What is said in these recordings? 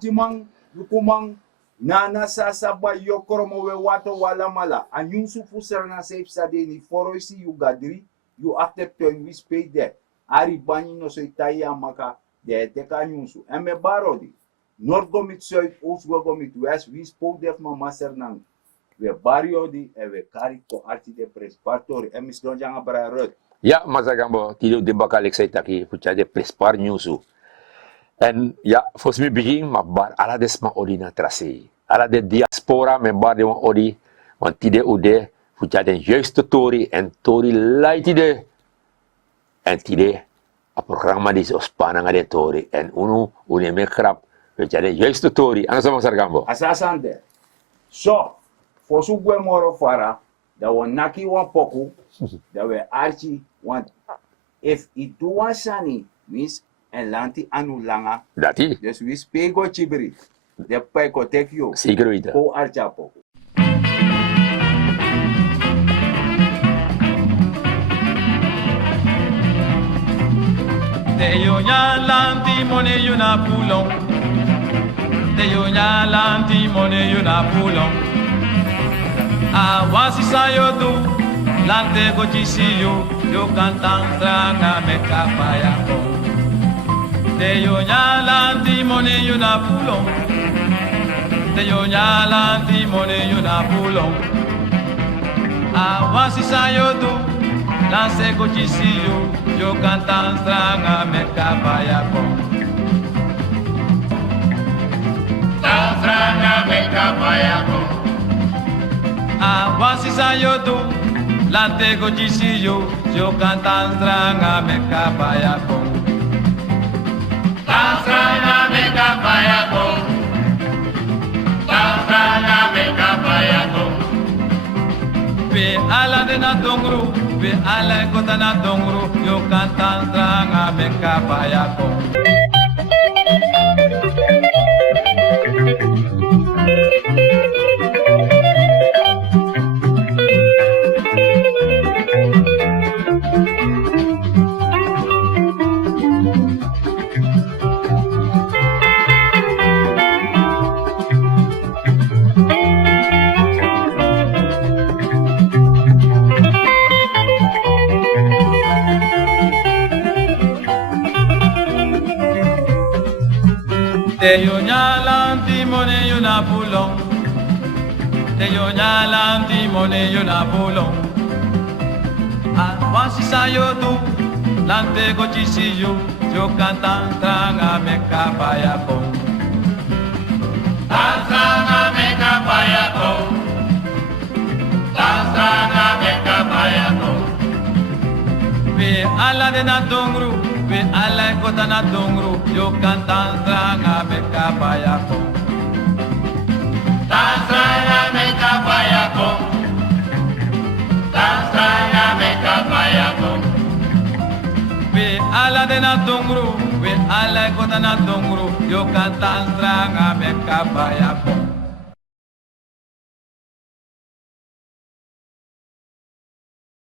artimang lukumang nana sasaba yokoromo we wato wala mala anyung su fuser na safe sa ni foroisi yu gadri yu accept to we pay de ari bani no so itaya maka de te kanyung su eme barodi not gomit soy us gomit west we spoke def ma master nang we barrio di e we kari ko arti de prespatori emis don janga para rot Ja, Mazagambo, tilo di bakal excited pucha de prespar newsu. En ja, volgens mij begin maar bar ala des ma odi na tracé. Ala de diaspora me bar de wan odi, want tide ude pucha den juiste tori en tori light ide. En tide a programma dis ospana ngade tori en une me krap pucha de juiste tori. Ano sa Mazagambo? asasande so fosu gwe moro fara da won naki wan poku da we archi want if it do wasani mis en lanti anulanga Dati, dus we spego chibri de pai ko tekyo zeker weten. ko archa poku Te yo lanti mone yuna pulong. Te yo lanti mone yuna pulong. Awasi sayodu lante go chisiyo yo cantan tranga me kapaya ko. Te yo lanti mone yuna pulong. Te yo lanti mone yuna pulong. Awasi sayodu lante go chisiyo yo cantan tranga me kapaya ko. Tranga me kapaya ko. Awasi sayodu lante go chisiyo yo cantan tranga me kapaya ko. Tranga me kapaya ko. Tranga me kapaya ko. Be ala de na dongru, be ala kota na dongru yo cantan tranga me kapaya ko. Te yo lanti mone yuna pulong. Te yo lanti mone yuna pulong. Awasi sayodu lante go chisiyo yo cantan tranga me kapaya ko. Tranga me kapaya ko. Tranga me kapaya ko. Be ala de na dongru, be ala kota na dongru yo cantan tranga me kapaya ko. Tranga me kapaya ko. Tranga me kapaya ko. Be ala de na dongru, be ala kota na dongru yo cantan tranga me kapaya ko.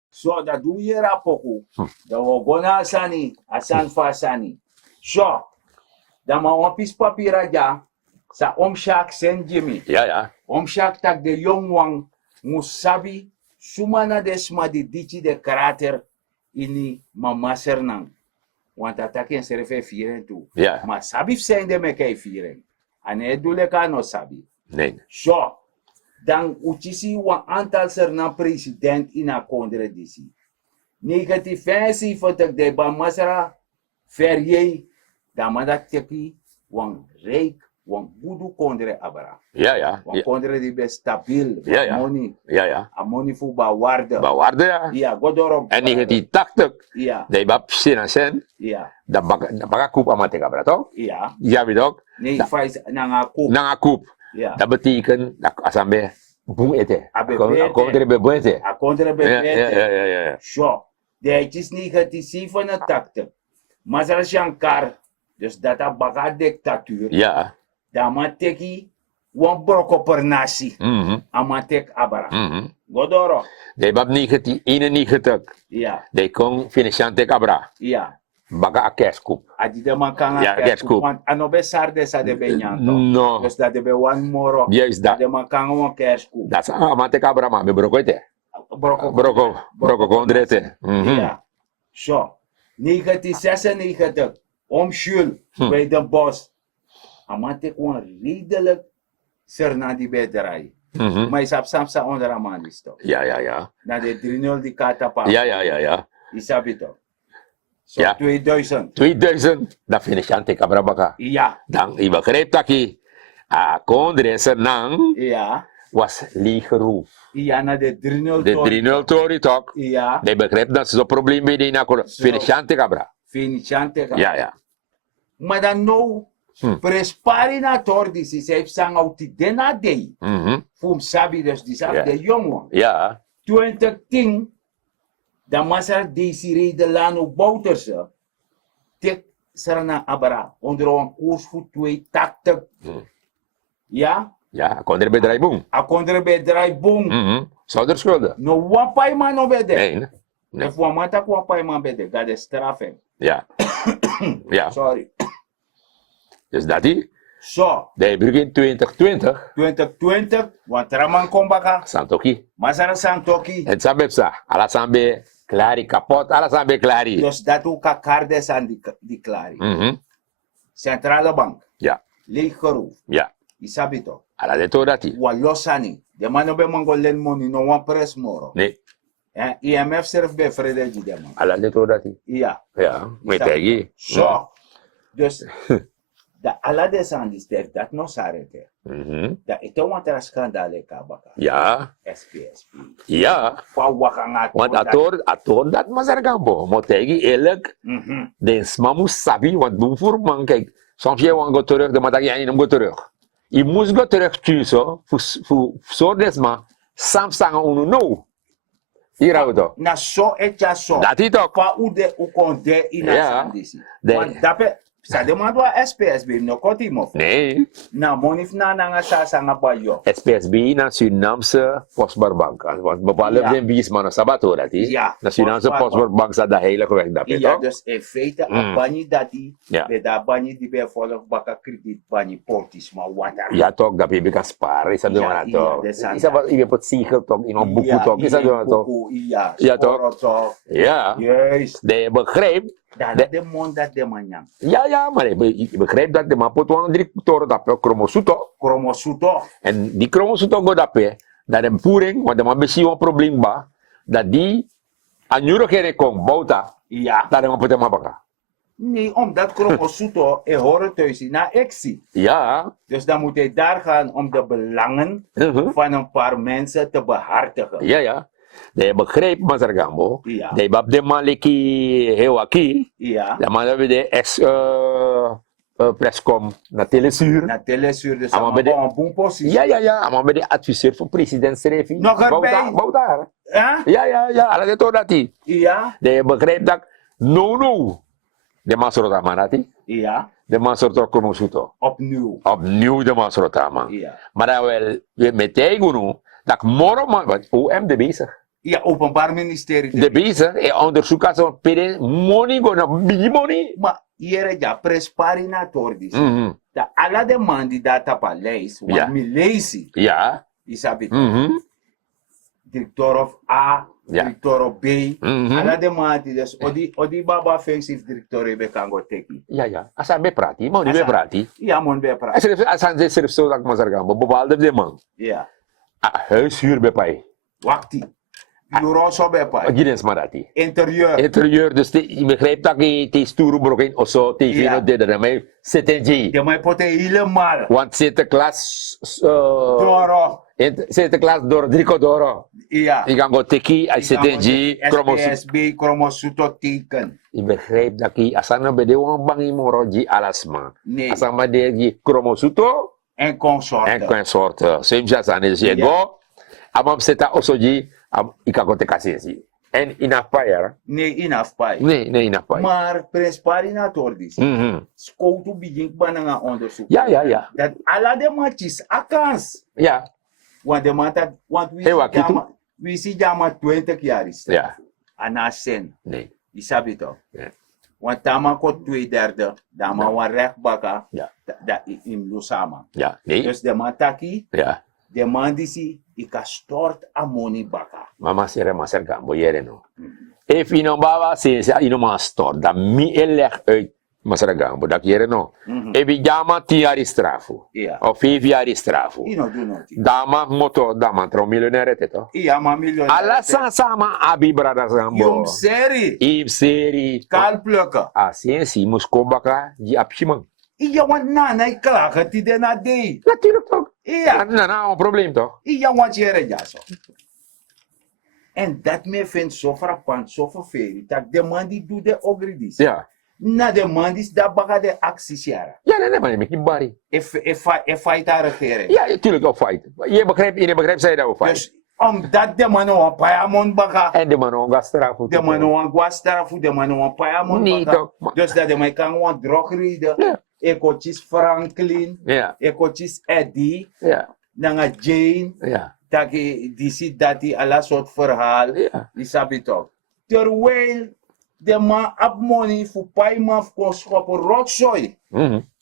so da du yera poku da wogona asani asan fa asani so da ma opis papira ja sa omshak sen jimmy Ja, ja. omshak tak de young wang musabi sumana desma di dici de karakter ini mama sernang want ataken serfe firen tu Ja, ma sabi sen de me kay firen ane dule ka no sabi nee. so dan uchisi wa antal serna president ina kondre disi negatief fotek de ba masara ferye da madak teki wan reik wan gudu kondre abara Ja, ja. wan kondre di be stabil Ja, ja. money Ja, ja. a money fu ba warde Bawarde ja. ja godorom En die taktuk, ja die bab sinasen, ja da baka koep amateka brato. ja Ja, weet ook. nee Da- fais nanga ko Nanga koep. ja Dat betekent dat asambe boem ete. Abe Kom bete. er bij boete. a kondre be Ja, bete. ja, ja, ja, ja, ja. Zo, de is negatief van de takte. Mazar Shankar, dus dat is baga dictatuur. Ja. Da mateki wan broko per nasi. Mhm. Amatek abara. Mhm. Godoro. Die bab 1991. Ja, Die kon financiante cabra. ja. Baka a cash scoop. Adi de man kan Ja, kerstkoek. want ano be sarde sa de be nyanto. No. Dus dat de be one moro. Juist dat. De man kan een kerstkoek. Dat is amate cabra ma me broko ite. Broko kondrete. Ja. Zo. 1996. Om Jules. Bij de bos. Amate kon redelijk ser na die bedrijf. Maar is op samsa onder amani stop. Ja. Na de 3-0 die katapa. Ja. Isabi toch. Zo Ja. 2000. 2000, dan finish ante cabra baka. Ja. Dan i begreep taki. A kondrese nang Ja. was ligeroef. Ja, na de 3-0 De 3-0 tori talk. Ja. De begreep dat ze zo'n probleem mee die na finish ante cabra. Finiciante. Ja. Maar dan nou. Prespari na tordi si se sang out de na day. Fum sabi dus die sabi Ja. de jongen. Ja. 2010. Dan masar Desiree de Lano Bouterse. Tek sarana abara. Onder een koers voor 2 takte. Ja. Ja, kondre bedrijf boom. A kondre be drai boom. Zonder schulden. No wapai man no bede. Nee. If wamata kwa wapai man bede. Gade straffen. Ja. Ja. Sorry. Dus dat die. So. De begin 2020. 2020. Want Raman Kombaka. Santoki. Masara Santoki. En sabepsa. Ala sambe klari kapot. Ala sambe klari. Dus dat ook kardes aan die klari. Centrale Bank. Ja. Leeggeroef. Ja. Isabito. Ala de to dat die. Walosani. De man be mangolen money no one press moro. Nee. IMF serf be vrede di de man. Ala de to dat die. Ja. Ja. Met tegi. So. Dus. Da ala de sandi stef dat no sarete. Da ito want er skandale kabaka. Ja. SPSP. Ja. Kwa wakanga. Want ator dat mazargambo. Mo tegi elk. Den smamu sabi. Want doen voor man kijk. Soms jij want go terug. De matak jij niet go terug. Je moest go terug tussen. Voor soort maar. Samsung unu no. Hier houdt het. Na so etja so. Dat is toch. Kwa ude ukonde ina Ja. sandisi. De- Want dape. Sa demando a SPSB no koti mo. Nee. Na monif na nga sa nga bayo. SPSB na Surinaamse Postbaarbank. Want bepaalde Ja. zijn bies man sabato dat is. Ja, Na Surinaamse Postbaarbank. Postbaarbank staat de heilige weg dat is Ja, toch? dus in feite a bani dati. Ja. Be da bani di be volg baka krediet bani portis ma water. Ja toch, dat je kan sparen. Is dat Ja, doen we ja, toch? dat is aan Is dat wat je pot siegel toch? In een boek toch? Is dat doen we toch? Ja, Ja, toch? sporo toch. Ja. Juist. De begrijp. Dat de mond dat de manjang. Ja, maar je begrijpt dat de man pot wel een directeur dat je chromosoto. Kromosuto. En die chromosoto go dat je. Dat een voering, want de man misschien een probleem ba. Dat die aan jure keren komt, bouta. Ja. Dat de man pot hem baka. Nee, omdat kromosuto horen thuis na exie. Ja. Dus dan moet hij daar gaan om de belangen van een paar mensen te behartigen. Ja. De begrijp Mazargambo. Ja. De bab de maliki hewaki. Ja. De man hebben de ex prescom na telesuur. Na telesuur, dus Allemaal allemaal bij de- een boom positie. Ja. Allemaal bij de adviseur voor president Serefi. Nog erbij? Bouw daar. Huh? Ja. Alla de to dati. Ja. De begrijp dat. No. De man sorot amanati. Ja. De man sorot konosuto. Opnieuw. Opnieuw de man sorot ama. Ja. Maar dan wel met tegunu. Dat morgen man. Want OM de bezig. Ja, Openbaar Ministerie. De bezig. Onderzoek als een pede. Money go na big money. Maar hier ja, presparinator dis. Mhm. Da alla de man die data pa lees, want Ja. mi leesi, Ja. isabi, directeur of A, Ja. directeur of B, Mhm. alla de man die dus, odi baba offensive directeur ebe kango teki. Ja. Asan be prati. Mau ni be Asan. prati. Ja, mon be pra. Asan ze serf zo dat Mazargambo. Bepaalde de man. Ja. Huishuur bij pai. Wakti. Bureau so be pa. Gides marati. Interieur. Interieur, dus je begrijpt dat je te stoere broken of zo, te Ja. veel dit en mij zitten G. De mij pote helemaal. Want Sinterklaas, Doro. Sinterklaas door Drico Doro. Ja. Je kan go teki, hij zit in G, kromos. SPSB, kromosuto teken. Je begrijpt dat je, als je bij de wan bangi moro G alasma. Nee. Als je bij de kromosuto, En consorten. en kan soort, same just aan is je Ja. go, amam zeta also G, ik kan go teka sensi. En in a fire, Nee, enough pai. nee, in a fire. Maar presparinator dis. Skoutu begin bananga onderzoek. Ja. Dat alla de matches akans. Ja, Want de mata, want Hey, wakitu. we see jama 20 jaar is. ja, Ana sen. nee. Isabi toch? Ja. Want tama ko 2/3, dama wan rechtbaka, Ja. da im lusama. Ja, nee. Dus de man taki, Ja. de man disi, ika stort amoni baka. Mama sere Masergambo yere no. If ino baba sinsa ino ma store, da mi eleg uit Masergambo, dat yere no. If i jama 10 jaar strafo, Iya. of 5 jaar strafo. Ino do noti. Dama moto, dama tro milionaire teto. Iya ma miljoen. Alla sama abi brada sambo. Yung seri, Ib seri. kalplukken. Assim, si muskobaka, di apsimang. Iya want nanay klagen ti de na day. Natuurlijk toch. Iya. Nou, een probleem toch? Iya want jere jaso. En dat me vindt zo frappant, zo vervelend. Dat de man die doet de ogridis. Ja. Na de man die daar baga de acties jaren. Ja, nee, maar ik bari. If fight haar regering. Ja, natuurlijk ook fight. Je begrijpt, zij dat ook fight. Dus omdat de man een payamon baga. En de man ook gastrafu. De man een guastarafu, de man een payamon Nee, baga. toch. Dus dat de man kan een drogreden. Ja. Ekotjes Franklin. Ja, Ekotjes Eddie. ja, Nanga Jane. ja. Dat die ziet dat die alle soort verhaal. Ja. Die snap je toch. Terwijl de man op money voor payman kon schoppen rotzooi.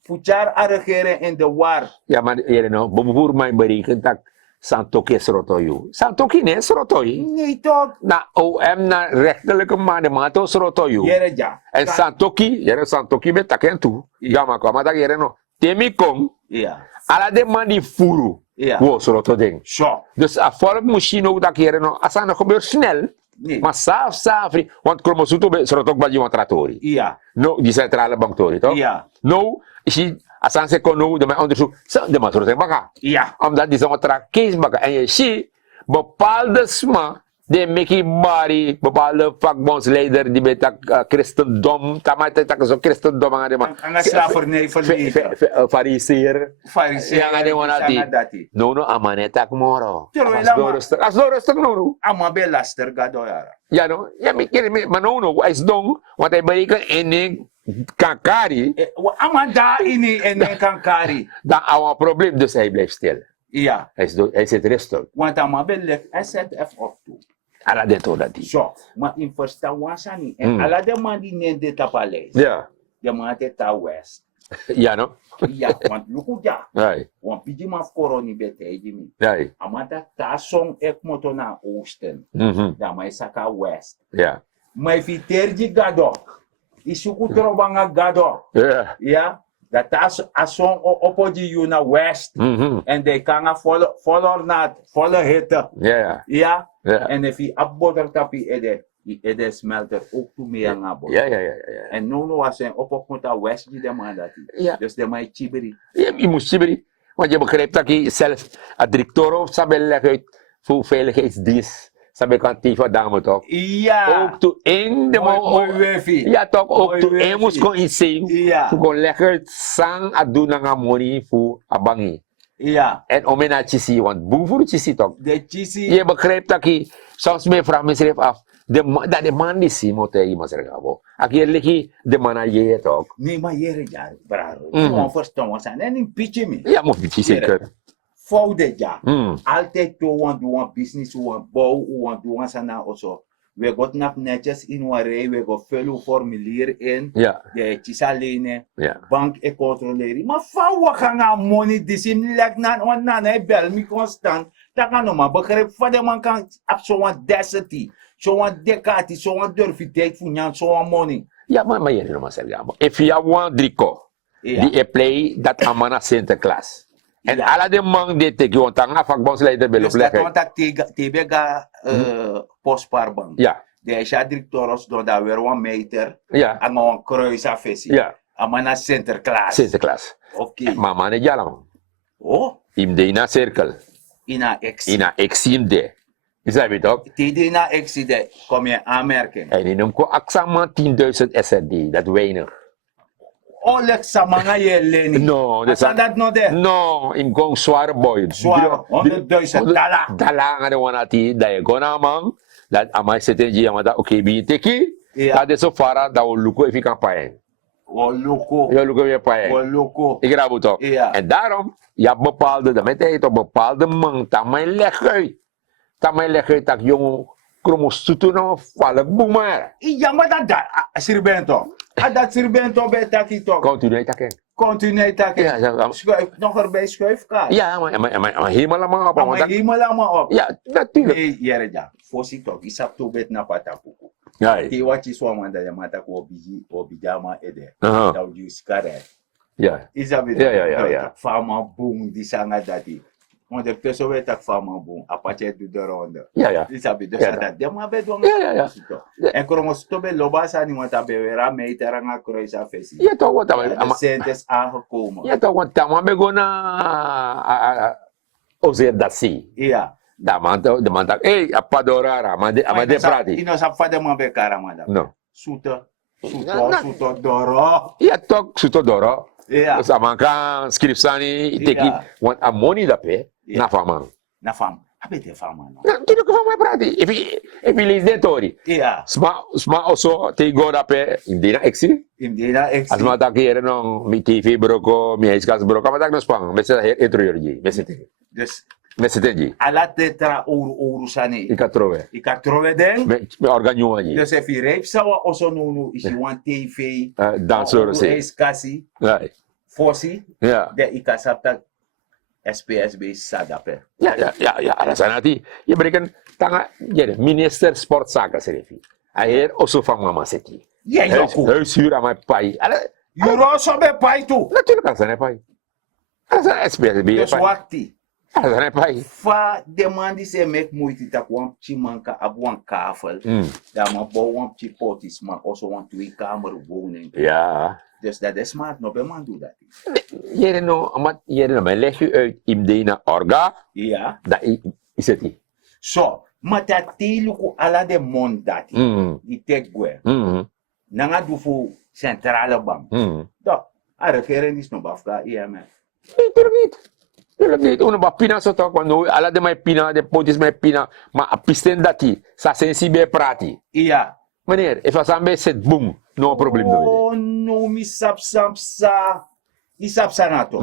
Voor jaar regeren in de war. Ja, maar je know, boboer mijn berekent dat Santoki is rotoyu. Santoki nee, is rotoyu. Nee toch? Na OM, na rechterlijke manemato is rotoyu. Jere ja. En Santoki met taken toe. Ja, maar kom, dat je no. Temi kom, Ja. ala de man die furu. Ja. Wo, is roto ding. Zo. Dus a volk misschien ook dat je no, als dat gebeurt snel. Nee. Maar saaf, want kromosuto is rotok bij je tratori. Ja. No, die centrale banktori, toch? Ja. No, is hij, als hij zegt, no, de mijn onderzoek, de man zorgt baka. Ja. Omdat die zo'n case baka. En je ziet, bepaalde sma, die Mickey Bari, bepaalde vakbondsleider, die met dat christendom, tamai tak zo christendom aan de man. Ang slavernij verleden. Fariseer. Fariseer. Ja, nga di mo natin. dati. No, amanetak moro. Pero As ilang do rustig, no. Ama be laster gado yara. Ja, no. Ja, manono, ay dong, wat ay balikan ening kakari, Ama da ini en kan kari. dan awa probleem, dus hij blijft stil. Ja. Hij zit rustig. Want ama be lek SZF op toe. Ala dito dat die. Zo. Maar in verstaan wasani. En ala de man die neemt dit op alles. Ja. De man te ta west. Ja, no. Ja. Want luku ja. Right. Want piji ma koroni bete ejimi. Right. Amata ta song ek moto na oosten. Da mai saka west. Ja. Mai fiterji gado. Isuku trobanga gado. Ja. Ja. Dat a song opoji you na west. En de kanga volle hitte. Ja. Ja. Ja. En if je abboder tapi ede smelter ook toe mee aan abbo. Ja. En no was een opokmota west die de man dat. Ja. Dus de man chibiri. Je moest chibiri. Want je begrijpt dat je zelf, het directeur sabi leggen uit voor veiligheidsdienst. Sabi kan tifa dame toch? Ja. Ook toe in de Mooi wefi. ja, toch ook Mooi toe in wefi. moest kon inzien. Ja. Voor kon leggen sang at doen nga money voor abangi. Ja. En om in chisi, want boe voor chisi toch? De chisi. Je begrijpt dat je, soms me vraagt me schrijf af, dat de man die zie moet hij maar zeggen, als je leki de man aan je toch? Nee, maar jere ja, braro. Gewoon verstaan was aan. En in pitje me. Ja, moet je zeker. Foude ja. Altijd doen business, bouw, doen sana also. We got nap netjes in ware, we go velu formulier in. Ja. De chisalene. Ja. Bank e controleri. Maar fawa gaan money disim lek nan hij bel me constant. Dat kan nog maar begrijp van de man kan op zo'n density, zo'n decati, zo'n durfiteit voor jou, zo'n money. Ja, maar je niet maar zeggen. If you want drico, die play dat amana Sinterklaas. En alle de man die teki, want dan ga vakbondsleider bij Dus de dat plek. contact tebega postpaarbank. Ja. De is ja directeurs door daar weer een meter. Ja. En een kruis afvisie. Ja. Amana Sinterklaas. Sinterklaas. Oké. Mama ne jalan. Oh, Im de ina cirkel. ina ex. Ina exim de. Is dat weet ook? TD na exide, kom je aanmerken. En in hem ko aksama 10.000 SRD, dat weinig. Oleg samanga je leni. No, dat Asa dat no de. No, im gong zware boy. Zwaar, 100.000 dollar. Dala nga de wanati, da je gona man. Dat amai sete ji amada, oké, bi teki. Ja. Dat is zo fara, dat we luko even kan paien. O loko. Je luko weer O paien. loko. Ik raad het ook. Ja. En daarom, je hebt bepaalde, dat met hij toch bepaalde man, dat mij leg uit. Dat mij leg uit dat jongen, kromo sutu nou vallen, boemer. Ja, maar dat daar, Sirbento. Dat sirbento bij taki toch. Continu takken. Continu taki. Ja, Schuif, nog erbij schuifkaart. ja, maar helemaal allemaal op. Maar helemaal op. Ja, natuurlijk. Nee, Jerja. Voorziet toch. Isap to bet na patapuku. Ja, Te wat je zo man dat je mataku obijama ede. aha, Dat je skare. ja. Isabi. Ja. Farmer boom die sanga dati. Want de persoon weet dat farmer boom. Apache doet de ronde. Ja. Isabi. Dus Ja. dat. De maar bet doen. Ja. En kromos to be lobasa ni want abe wera meiteranga kroisa fesi. Ja, toch wat. De cent is aangekomen. Ja, toch wat. Dan ben ik na ozer dat zie. Ja. Da man, de man tak, apadorara, maar de prati. Ino sa fade man be karamada. No. Suto doro. Ja, toch, suto doro. Ja. Dus man kan skripsani, teki, Ja. want a money dat pe, Ja. na fama. Na fam. Abe de fama no. Ja, tudo que fama prati. If you lees de tori. Ja. Sma also te go dat pe, indina exi. Indina ex. As mata kere no, mi TV broko, mi eskas broko, maar dat no spang, met z'n interieur Dus met z'n ala tetra ouro sani. ik had trove. Ik had trove den. Me organio aji. Dus if je reep sawa also no is je want TV. Danseur se. Is kasi. Ja, Fosi. ja. De ikasapta SPSB sadape. Ja, alasanati. Je brengt tanga, je minister sportzaken serefi. Hij also van mama seti. Ja, joku. Huishuur aan mijn pai. Euro so be pai tu. Natuurlijk als hij pai. Alasan SPSB Dus pai. wakti. Alasan hij pai. Fa demandi se mek moeite tak wan chimanka abuan kafel. Da ma bo wan chipotis ma also wan twee kamer woning. Ja. Dus dat is smart, no be man doe dat. Jere no, maar leg je uit in de orga, Ja. dat is het niet. So, maar dat teluku ala de mond dat. Die tekwe. Nanga du fu centrale bank. Dat. A referendum is no bafka IMF. Tuurlijk niet. Uno ba pina so toch, want ala de mijn pina, de potis mijn pina, maar a pisten dati, sa sensibe prati. Ja. Meneer, if a sambe set boom, no problem no. Oh, no, mi sapsa. Isapsa na to.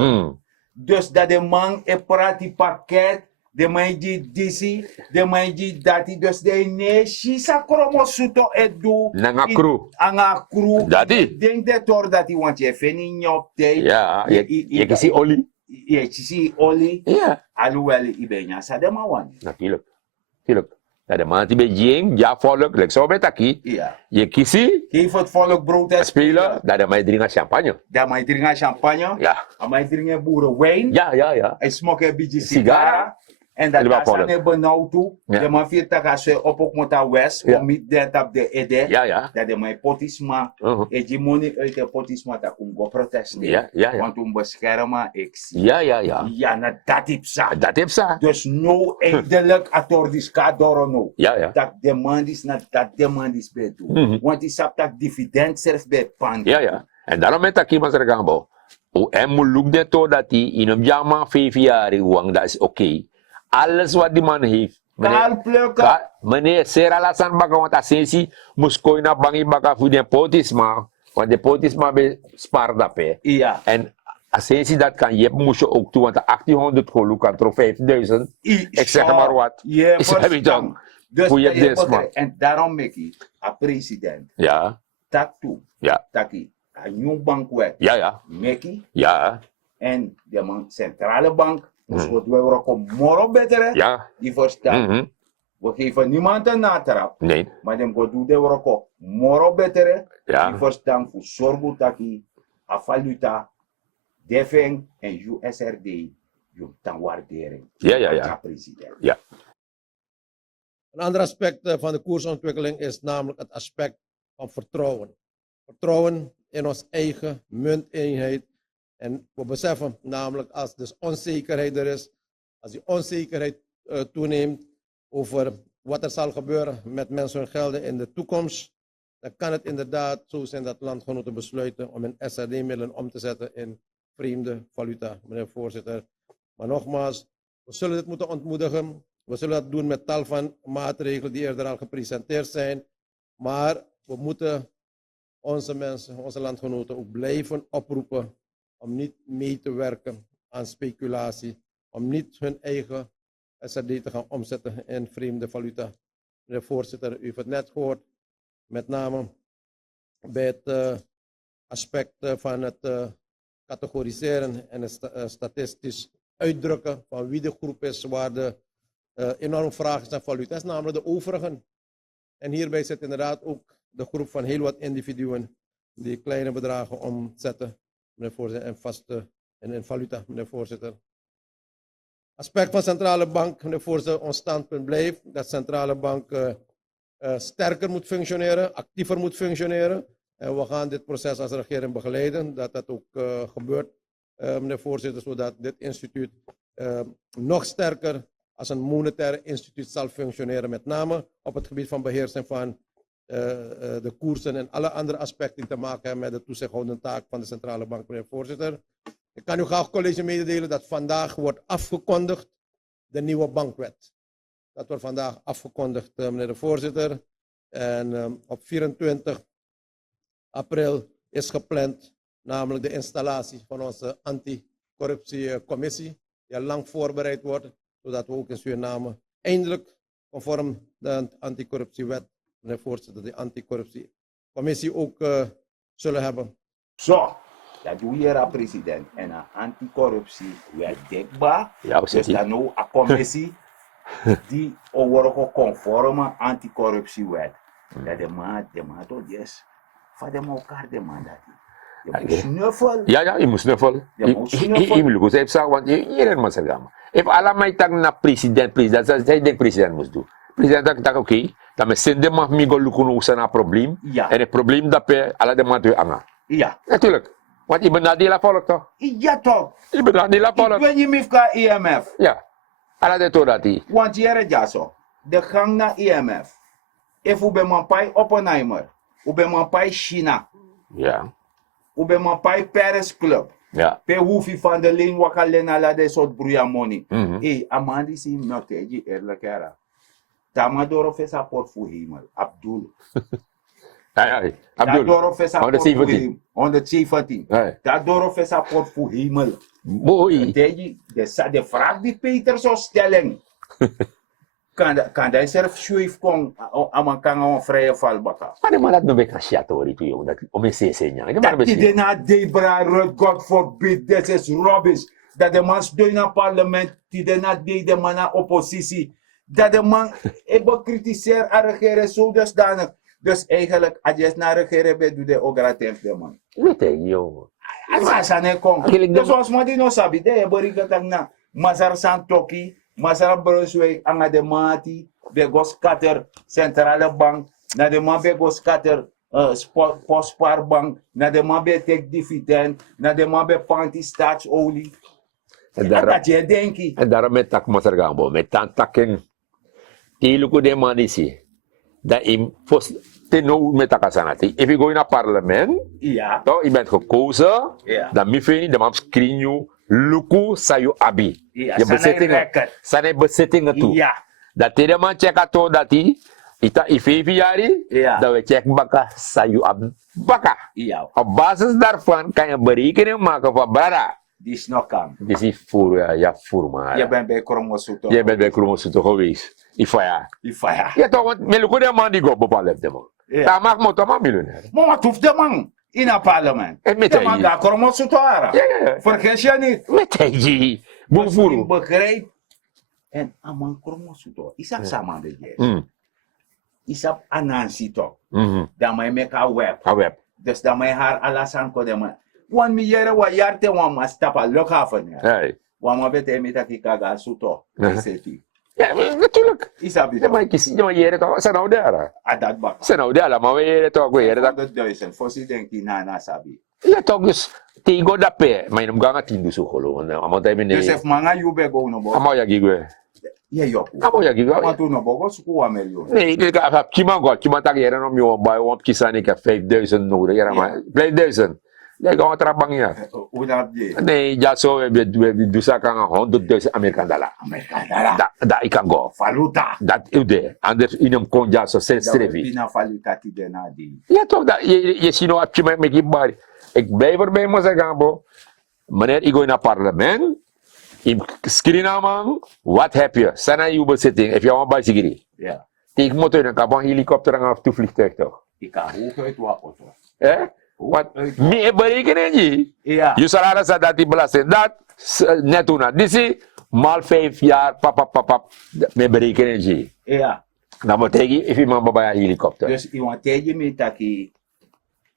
Dus dat de man e prati pakket, de man die disi, de man die dati, dus de ne shisa kromo suto edu. Nanga crew. Anga crew. Dati. Denk dat hoor dat hij want je feni nyop te. Ja, je kan zien olie. Je zie olie. Ja. Alhoewel ibenya sa de man wan. Natuurlijk. Dat de man die bij jing, ja volk, like zo met aki. Ja. Je kiesie, Geef het volk brood en spelen, dat de man drinken champagne. Dat mij drinken champagne. Ja. En mij drinken boerenwijn. Ja. Hij smokt een beetje Sigara. sigara. En dat Helemaal is aan volk. de benauwd toe. Ja. De man viert dat als je op ook moet aan west. Ja. Om niet dat op de ede. Ja. Dat de mijn potisma. Hegemonie uit de potisma dat kom go protesteren. Ja. Want om beschermen ik zie. Ja. Ja, na dat is sa. Dat heeft ze. Dus no eindelijk atordis kadoro no. Ja. Dat demand is na dat demand is bij toe. Want die sap dat dividend zelf bij pan. Ja. En daarom met aki mas regambo. En muluk de to dat die in een jama 5 jaar uang, dat is oké. Alles wat die man heeft. Kaal plukken. Meneer, sera alasan baka want asensi, muskoy na bangi baka voor de potisma. Want de potisma be sparda pe. Ja. En asensi dat kan je moest je ook toe, want de 1800 geluk kan er 5000. Ik zeg maar wat. Ja, Is heb je dan? Dus Hoe je je dit man. en daarom maak ik a president. Ja. Tak toe. Ja. Taki. A nieuw bankwet. Ja. Meki. Ja. En de man centrale bank. Dus wat we ook moro beter. Ja. Die verstaan. We geven niemand een natrap. Nee. Maar dem go do de ook moro beter. Ja. Die verstaan voor zorgu taki. A valuta. Defeng en USRD. Je dan waardering. Ja. President. Ja. Een ander aspect van de koersontwikkeling is namelijk het aspect van vertrouwen. Vertrouwen in ons eigen munteenheid. En we beseffen namelijk als dus onzekerheid er is, als die onzekerheid toeneemt over wat er zal gebeuren met mensen hun gelden in de toekomst, dan kan het inderdaad zo zijn dat landgenoten besluiten om hun SRD-middelen om te zetten in vreemde valuta, meneer voorzitter. Maar nogmaals, we zullen dit moeten ontmoedigen. We zullen dat doen met tal van maatregelen die eerder al gepresenteerd zijn. Maar we moeten onze mensen, onze landgenoten ook blijven oproepen om niet mee te werken aan speculatie. Om niet hun eigen SRD te gaan omzetten in vreemde valuta. Meneer voorzitter, u heeft het net gehoord. Met name bij het aspect van het categoriseren en het statistisch uitdrukken van wie de groep is waar de enorm vraag is naar valuta. Dat is namelijk de overigen. En hierbij zit inderdaad ook de groep van heel wat individuen die kleine bedragen omzetten, meneer voorzitter, en vaste en in valuta, meneer voorzitter. Aspect van centrale bank, meneer voorzitter, ons standpunt blijft dat de centrale bank sterker moet functioneren, actiever moet functioneren. En we gaan dit proces als regering begeleiden, dat dat ook gebeurt, meneer voorzitter, zodat dit instituut nog sterker als een monetair instituut zal functioneren, met name op het gebied van beheersing van de koersen en alle andere aspecten die te maken hebben met de toezichthoudende taak van de centrale bank, meneer voorzitter. Ik kan u graag, college, mededelen dat vandaag wordt afgekondigd de nieuwe bankwet. Dat wordt vandaag afgekondigd, meneer de voorzitter. En op 24 april is gepland, namelijk de installatie van onze anticorruptiecommissie, die al lang voorbereid wordt, zodat we ook in Suriname eindelijk, conform de anticorruptiewet, meneer voorzitter, de anticorruptiecommissie ook zullen hebben. Zo, dat doe je als president. En een anticorruptie werd dekbaar. Ja, Dus dan nu een commissie die wordt conforme anticorruptiewet. Dat de man toch yes. Van de elkaar de man dat. Je moet snuffelen. Ja, je moet snuffelen. Je moet snuffelen. Je moet zeggen, want je moet zeggen. If allemaal tak na president, dat zij de president moest doen. President tak oké, dat me sende mag mi go lukuno sana probleem. Ja. En het probleem dat pe alle de man anga. Ja. Natuurlijk. Want je bent naar die la volk toch? Ja toch. Je bent naar die la Ik volk. ben je mifka IMF. Ja. Alle de to dat die. Want hier ja zo. De gang naar IMF. If u ben man pai Oppenheimer. U ben man pai China. Ja. U ben man pai Paris Club. Ja. Pe hoefie van de leen wakalena la de soort broeia money. Mhm. Amandi si note je eerlijk era. Tamadoro fesa port voor hemel. Abdul. Ja. Abdul. Tamadoro fesa port voor 117. hemel. 117. Ja. Tamadoro fesa port voor hemel. Boy. De vraag die Peter zou stellen. Kan hij zelf schuif kon aan een vrije valbaka. Maar de man dat no be krasjatori tu yo dat om een senya. De man Dat be die de na debra, God forbid, this is rubbish. Dat de man steun naar parlement, die de na de man naar oppositie. Dat de man even kritiseert aan regeren zo dusdanig. Dus eigenlijk, als je naar regeren bent, doe je ook gratis de man. Weet je, yo. Als hij kon. Dus als man die no sabi, de je bericht dat na Mazar Santoki, Mazar Brunswijk, aan de mati, de Goskater Centrale Bank, naar de man bij Goskater Postspaarbank, naar de man bij Tek Dividend, naar de man bij Panty Staatsolie. En Dat je denkt. En daarom met tak motor gambo, met tan takken. Die luku de man isi. Dat im fos teno met takasanati. If you go in a parlement, Ja. toch, je bent gekozen, Ja. dan mi fini de man screen you luku sayu abi. Ja, Je sanai bezittingen. record. Sanai bezittingen toe. Ja. Dat de man check ato dat ita ifevi jari, Ja. dat we check baka sayu abi. Baka. Ja. Op basis daarvan kan je berekening maken van brada. Die is nog kan. Dit is voor ja, voor maar. Je bent bij Kromosuto. Je bent bij Kromosuto geweest. Ifaya. Ja. Ja toch, want meluku de man die go bepaald de man. Ja. Daar mag motor maar miljonair. Maar wat hoeft de man in een parlement? En met de hij man hier. daar Kromosuto ara. Ja. Vergeet je niet. Met hij die. Ik Boefuru. begrijp. En aman Kromosuto. Isap saman de je. Isap anansi toch. Dan mij make a web. A web. Dus dan mij haar alasan ko de man. Wan mi yere wa yarte wan ma stapa lok hafen ya. Hey. Wan ma bete mi taki kaga suto. Safety. Ja, natuurlijk. Isap Ja, ito. maar ik zie, ja, maar je toch, zijn nou daar. Adat bak. Zijn nou daar, maar we toch, we dat. 100,000. Fosi denki na sabi. Ja toch, dus, tigo dat pe, maar je moet gaan tindu zo gelo. Amo tayo Dus ni, if manga yube go no bo. amo ya gigwe. Ye yoku. Amo ya gigwe. Ama tu no bo go suku wa million. Nee, ik heb kima tak yere no mi wan bay wan kisa ni ka 5,000 nodig. Yere maar 5,000. Nee, gaan we trabang ya. Una je. Nee, ja zo we dusa kan 100,000 American dollar. Amerika dara. Dat ik kan go. Valuta. Dat is de. Anders in hem kon ja zo Da strevi. pina valuta ti de na di. Ja toch, dat je ziet nou je met je bari. Ik blijf erbij maar zeggen, bro. Meneer, ik ga in het parlement. Ik screen aan man. Wat heb je? Sana je bezitting. Heb je al een bicycle? Ja. Ik moet een helikopter en een vliegtuig toch? Ik kan hoog uit wa auto. Eh? Wat meer berekenen je? Ja. Je salaris dat die belasting. Dat net toen. Dit is mal 5 jaar. Pap. Meer berekenen je. Ja. Dan moet je even maar bij een helikopter. Dus iemand tegen me taki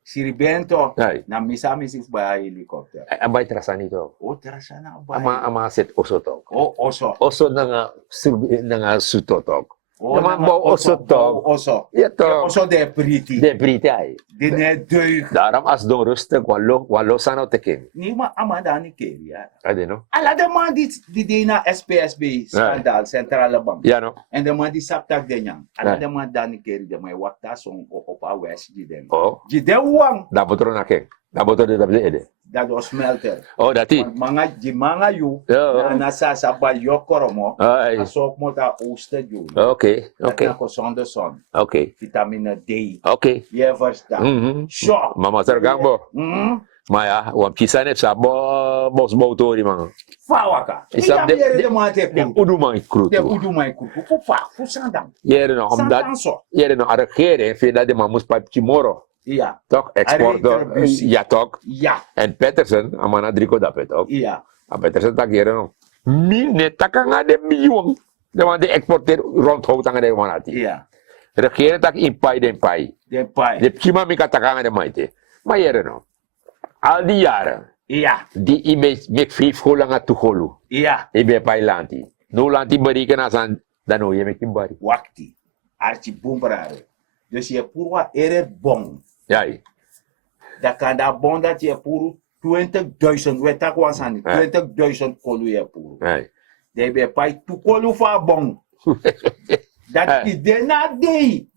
Siribento Nee. na misa bij een helikopter. En bij terasa nito. O terasana Ama set oso tok. O oso. Oso nga suto tok. O Naman ba oso tok? Oso. Ja tok. Oso de priti. De Britay. De ne deug. Daarom als don rustig walo sano tekin. Ni ma amanda ni keria. I don't know. Ala de man die dina SPSB schandaal centrale bank. Ja no. En de man die saptak de nyang. Ala Ja. de man dan keri de man wakta song op a west die den. Oh. Die de wang Dat betul na king. Dat betul de ede. dat was smelter. Oh dati. Manga di manga yu Ja. na sasa ba yokoromo. Ay. Asok mo ta oosten yu. Okay. Dat Okay. na ko zonder zon. Okay. Vitamine D. Okay. Je verstaan. Mhm. Zo. Mama tergambo. Mhm. Maya, wam kisan het sa bos motori man. Fawaka. Isap Ita de- yere de- de mate De ku. udu man De kruto. udu mai ku. Fu fa, fu sandang. Yere no omdat Sandang so. yere no arregere feda de mamus pipe chimoro. Ja. Toch exporter. Retributie. Ja toch. Ja. En Peterson amana driko dapet toch. Ja. A Peterson tak yere no. Mine takanga de miwang. De man de exporter rond hout anga de manati. Ja. Regere tak in pai den pai. De pai. De chima mi katakanga de maite. Maar yere no. Al die jaren Ja. die image mek 5 holanga tukolu. Ja. Ibe pai lanti. No lanti bari na san dano ye mek bari. Wakti. Archi bumbrare. Dus je purwa ere bon. Yai. Dat kan dat bon dat je puru 20.000. We tak was aan Ja. 20.000 kolu je puru. Yai. De be pai tu kolu fa bon. Dat Ja. is de na day.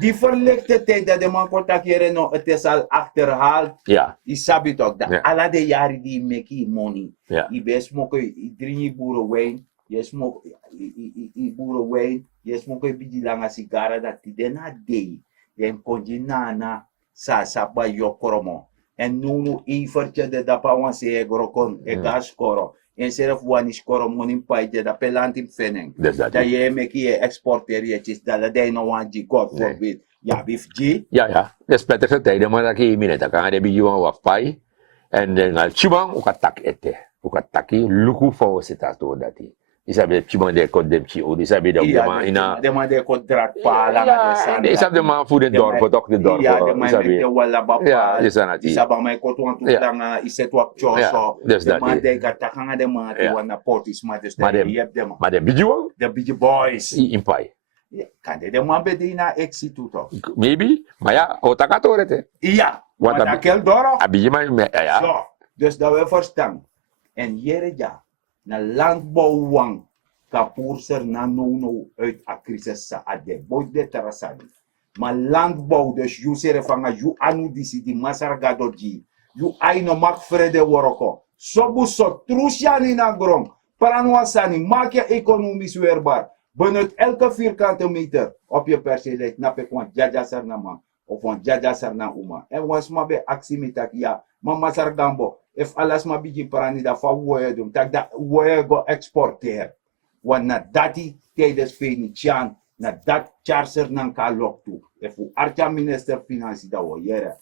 Die verlichte tijd dat de man contact hier no, het is al achterhaald. Ja. Je sabi toch dat Ja. alle de jaren die make money. Ja. Je bent smoken, je drinkt boerenwijn, je smokt, je boerenwijn, je smokt een beetje lange sigaren dat die daarna deed. Je kon je nana sa ba yokoromo. En nu evertje de dapa wan se grokon e gas koro. En zelf wan is koro monin paije da pelantim feneng. Dus dat. Dat je make je exporteer je is dat de no wan ji god forbid. Ja, bif ji. Ja, ja. Dus Peterson tijden maar dat je mineta kan de bijuan wa pai. En ngal chibang ukatak ete. Ukataki luku fo sitato dati. Isabe chibang de kod dem chi o isabe de ma ina. De man de contract pa lang Ja, isabe de ma fu de dorpo tok de dorpo. Ja, de man de Isabe. wala ba Ja, pa. isanati. Isabang may kotuan Ja. tutang iset wak choso. Ja, dus De dat man is. de katakanga de man Ja. wana portis ma dus Maar de de- yep de man. Maar de bijuan De big boys. in pai. Kan de man be de na exit tuto. Maybe, maar ja, otakato rete. Ja. Wat Want dat kel doro. Abijima ja. Zo. Dus dat we verstaan. En jere ja. Na landbouwwang. Kapurser na no uit a crisis sa ade. Boy de terasani. Maar landbouw, dus you sere fanga, you anu disi di masarga doji. You aino mak frede woroko. Sobu so trusiani na grom. Paranwasani, maak je economisch weerbaar. Benut elke vierkante meter op je perceel. Napek wan jaja sarnama. Of wan jaja sarna uma. En was ma be aksi mitak ya. Mama sargambo. If alas ma bigi parani da fa woye dum. Tak da woye go exporteer. Want na dati tijdens Venetiaan, na dat charger nan ka lok toe. If u archa minister financie da wo yere.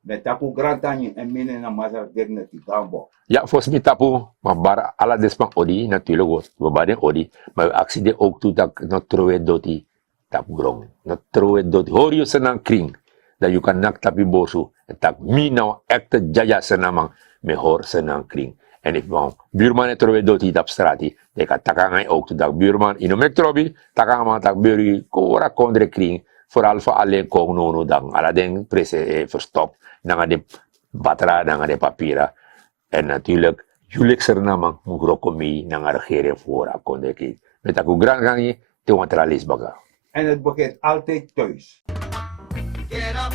Met taku grantanje en mene na mazar derne ti gambo. Ja, volgens mij tapu, maar bar ala despan odi, natuurlijk was, we baden odi, maar actie de ook toe dat not troe doti tapu grong, not troe doti. Hoor je ze dan kring, dat je kan nak tapi bosu, en tak mi nou echt jaja ze namang, me hoor ze dan kring. En ik wou, buurman het troe doti tap strati, de kan takangai ook toe dat buurman, ino mek trobi, takangai tak buri, kora kondre kring, vooral voor alleen kong nono dan, ala den prese verstop, dan de batra, dan de papieren. En natuurlijk, jullie er namang mugrokomi nang regering voor akondeki. Met aku grand gangi, te wantralis baga. En het begint altijd thuis. Get up,